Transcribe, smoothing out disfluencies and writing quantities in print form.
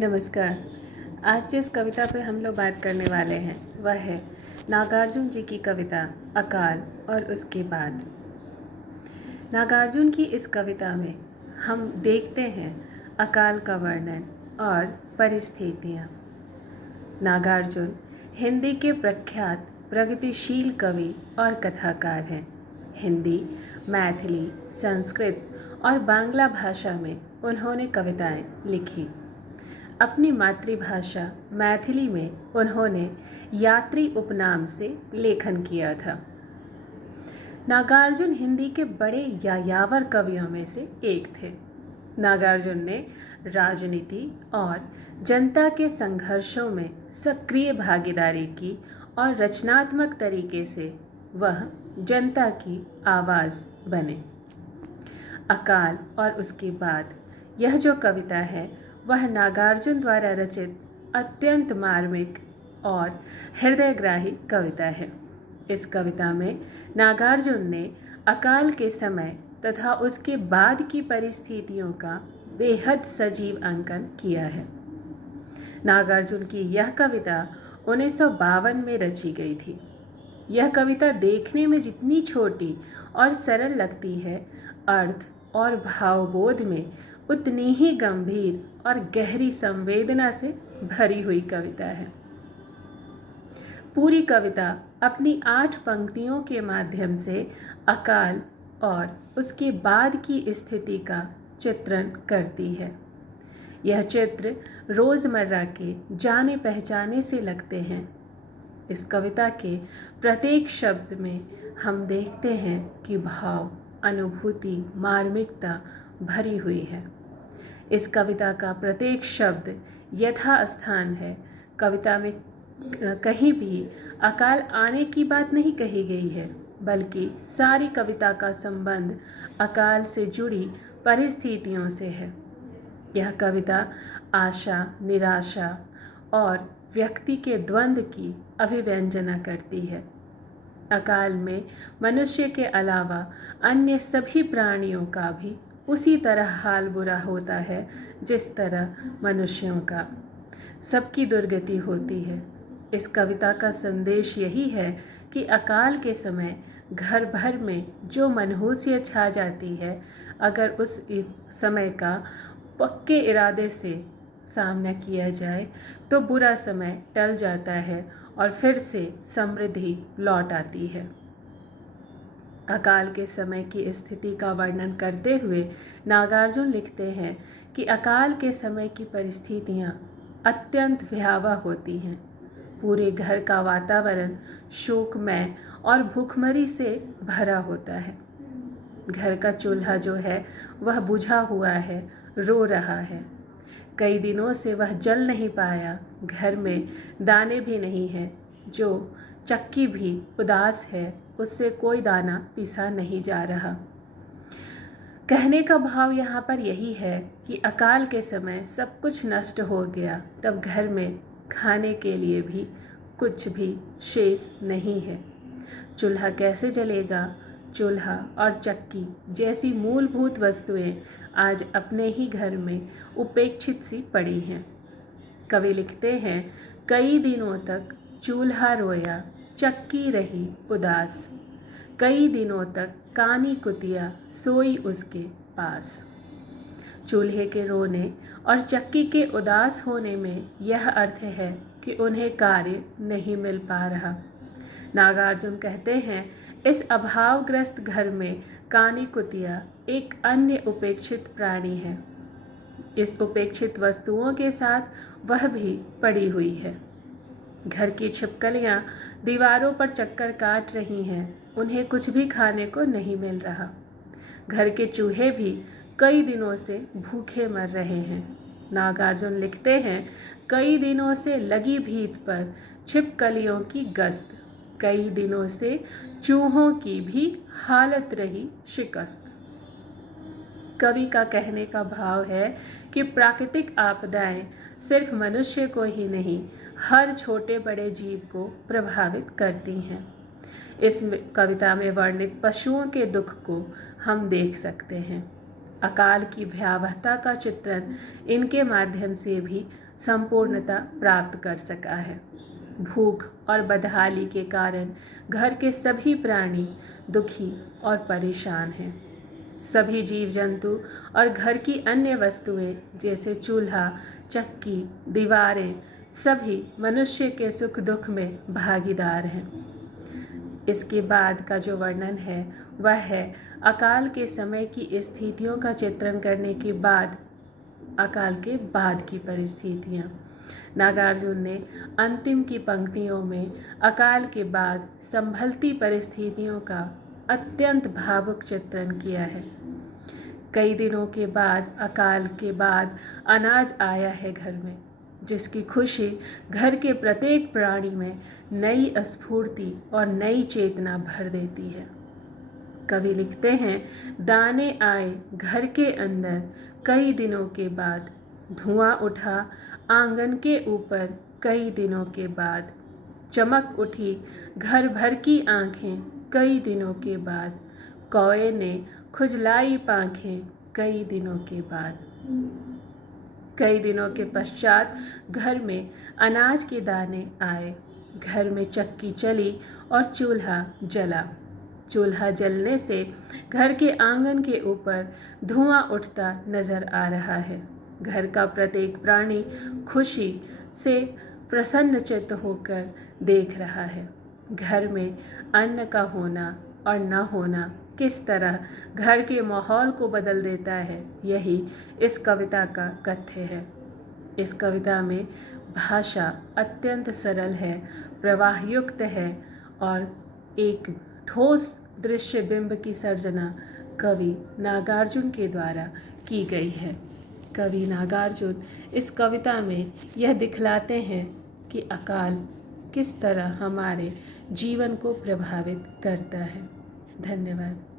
नमस्कार। आज जिस कविता पे हम लोग बात करने वाले हैं वह है नागार्जुन जी की कविता अकाल और उसके बाद। नागार्जुन की इस कविता में हम देखते हैं अकाल का वर्णन और परिस्थितियाँ। नागार्जुन हिंदी के प्रख्यात प्रगतिशील कवि और कथाकार हैं। हिंदी, मैथिली, संस्कृत और बांग्ला भाषा में उन्होंने कविताएं लिखी। अपनी मातृभाषा मैथिली में उन्होंने यात्री उपनाम से लेखन किया था। नागार्जुन हिंदी के बड़े यायावर कवियों में से एक थे। नागार्जुन ने राजनीति और जनता के संघर्षों में सक्रिय भागीदारी की और रचनात्मक तरीके से वह जनता की आवाज़ बने। अकाल और उसके बाद यह जो कविता है वह नागार्जुन द्वारा रचित अत्यंत मार्मिक और हृदयग्राही कविता है। इस कविता में नागार्जुन ने अकाल के समय तथा उसके बाद की परिस्थितियों का बेहद सजीव अंकन किया है। नागार्जुन की यह कविता 1952 में रची गई थी। यह कविता देखने में जितनी छोटी और सरल लगती है, अर्थ और भावबोध में उतनी ही गंभीर और गहरी संवेदना से भरी हुई कविता है। पूरी कविता अपनी 8 पंक्तियों के माध्यम से अकाल और उसके बाद की स्थिति का चित्रण करती है। यह चित्र रोज़मर्रा के जाने पहचाने से लगते हैं। इस कविता के प्रत्येक शब्द में हम देखते हैं कि भाव, अनुभूति, मार्मिकता भरी हुई है। इस कविता का प्रत्येक शब्द यथास्थान है। कविता में कहीं भी अकाल आने की बात नहीं कही गई है, बल्कि सारी कविता का संबंध अकाल से जुड़ी परिस्थितियों से है। यह कविता आशा, निराशा और व्यक्ति के द्वंद्व की अभिव्यंजना करती है। अकाल में मनुष्य के अलावा अन्य सभी प्राणियों का भी उसी तरह हाल बुरा होता है जिस तरह मनुष्यों का। सबकी दुर्गति होती है। इस कविता का संदेश यही है कि अकाल के समय घर भर में जो मनहूसियत छा जाती है, अगर उस समय का पक्के इरादे से सामना किया जाए तो बुरा समय टल जाता है और फिर से समृद्धि लौट आती है। अकाल के समय की स्थिति का वर्णन करते हुए नागार्जुन लिखते हैं कि अकाल के समय की परिस्थितियाँ अत्यंत भयावह होती हैं। पूरे घर का वातावरण शोकमय और भूखमरी से भरा होता है। घर का चूल्हा जो है वह बुझा हुआ है, रो रहा है। कई दिनों से वह जल नहीं पाया। घर में दाने भी नहीं हैं। जो चक्की भी उदास है, उससे कोई दाना पीसा नहीं जा रहा। कहने का भाव यहाँ पर यही है कि अकाल के समय सब कुछ नष्ट हो गया, तब घर में खाने के लिए भी कुछ भी शेष नहीं है। चूल्हा कैसे जलेगा? चूल्हा और चक्की जैसी मूलभूत वस्तुएं आज अपने ही घर में उपेक्षित सी पड़ी हैं। कवि लिखते हैं, कई दिनों तक चूल्हा रोया, चक्की रही उदास। कई दिनों तक कानी कुतिया सोई उसके पास। चूल्हे के रोने और चक्की के उदास होने में यह अर्थ है कि उन्हें कार्य नहीं मिल पा रहा। नागार्जुन कहते हैं, इस अभावग्रस्त घर में कानी कुतिया एक अन्य उपेक्षित प्राणी है। इस उपेक्षित वस्तुओं के साथ वह भी पड़ी हुई है। घर की छिपकलियां दीवारों पर चक्कर काट रही हैं। उन्हें कुछ भी खाने को नहीं मिल रहा। घर के चूहे भी कई दिनों से भूखे मर रहे हैं। नागार्जुन लिखते हैं, कई दिनों से लगी भीत पर छिपकलियों की गश्त। कई दिनों से चूहों की भी हालत रही शिकस्त। कवि का कहने का भाव है कि प्राकृतिक आपदाएं सिर्फ मनुष्य को ही नहीं, हर छोटे बड़े जीव को प्रभावित करती हैं। इस कविता में वर्णित पशुओं के दुख को हम देख सकते हैं। अकाल की भयावहता का चित्रण इनके माध्यम से भी संपूर्णता प्राप्त कर सका है। भूख और बदहाली के कारण घर के सभी प्राणी दुखी और परेशान हैं। सभी जीव जंतु और घर की अन्य वस्तुएं जैसे चूल्हा, चक्की, दीवारें सभी मनुष्य के सुख दुख में भागीदार हैं। इसके बाद का जो वर्णन है वह है अकाल के समय की स्थितियों का चित्रण करने के बाद अकाल के बाद की परिस्थितियाँ। नागार्जुन ने अंतिम की पंक्तियों में अकाल के बाद संभलती परिस्थितियों का अत्यंत भावुक चित्रण किया है। कई दिनों के बाद अकाल के बाद अनाज आया है घर में, जिसकी खुशी घर के प्रत्येक प्राणी में नई स्फूर्ति और नई चेतना भर देती है। कवि लिखते हैं, दाने आए घर के अंदर कई दिनों के बाद, धुआं उठा आंगन के ऊपर कई दिनों के बाद, चमक उठी घर भर की आंखें कई दिनों के बाद, कौए ने खुजलाई पांखें कई दिनों के बाद। कई दिनों के पश्चात घर में अनाज के दाने आए, घर में चक्की चली और चूल्हा जला। चूल्हा जलने से घर के आंगन के ऊपर धुआं उठता नजर आ रहा है। घर का प्रत्येक प्राणी खुशी से प्रसन्नचित्त होकर देख रहा है। घर में अन्न का होना और न होना किस तरह घर के माहौल को बदल देता है, यही इस कविता का कथ्य है। इस कविता में भाषा अत्यंत सरल है, प्रवाहयुक्त है और एक ठोस दृश्य बिंब की सर्जना कवि नागार्जुन के द्वारा की गई है। कवि नागार्जुन इस कविता में यह दिखलाते हैं कि अकाल किस तरह हमारे जीवन को प्रभावित करता है। धन्यवाद।